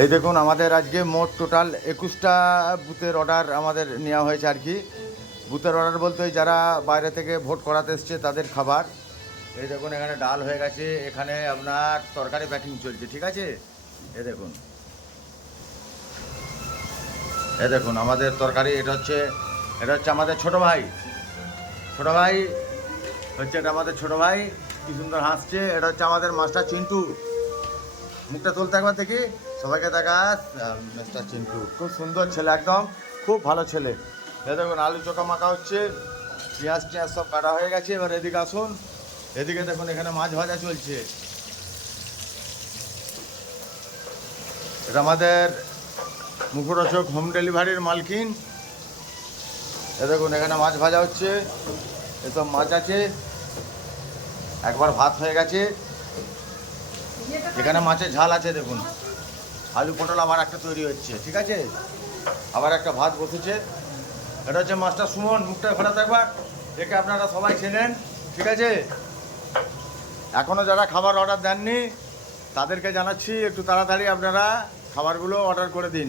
এই দেখুন আমাদের আজকে মোট টোটাল 21টা বুথের অর্ডার আমাদের নেওয়া হয়েছে আর কি। বুথের অর্ডার বলতে ওই যারা বাইরে থেকে ভোট করাতে এসছে তাদের খাবার। এই দেখুন এখানে ডাল হয়ে গেছে, এখানে আপনার তরকারি প্যাকিং চলছে, ঠিক আছে। এই দেখুন, এই দেখুন আমাদের তরকারি, এটা হচ্ছে আমাদের ছোটো ভাই। ছোটো ভাই হচ্ছে, এটা আমাদের ছোটো ভাই, কি সুন্দর হাসছে। এটা হচ্ছে আমাদের মাস্টার চিন্টু। মুখটা তুলতে একবার দেখি, সবাইকে দেখাস। মিস্টার চিন্টু খুব সুন্দর ছেলে, একদম খুব ভালো ছেলে। এই দেখুন আলু চোখা মাখা হচ্ছে, পেঁয়াজ টিয়াজ সব কাটা হয়ে গেছে। এবার এদিকে আসুন, এদিকে দেখুন এখানে মাছ ভাজা চলছে। এটা আমাদের মুখরোচক হোম ডেলিভারির মালকিন। এ দেখুন এখানে মাছ ভাজা হচ্ছে, এসব মাছ আছে। একবার ভাত হয়ে গেছে, এখানে মাছের ঝাল আছে দেখুন। আলু পটল আবার একটা তৈরি হচ্ছে, ঠিক আছে। আবার একটা ভাত বসেছে। এটা হচ্ছে মাস্টার সুমন, মুখটা ঘোরাতে একবার। একে আপনারা সবাই চেনেন, ঠিক আছে। এখনও যারা খাবার অর্ডার দেননি তাদেরকে জানাচ্ছি একটু তাড়াতাড়ি আপনারা খাবারগুলো অর্ডার করে দিন।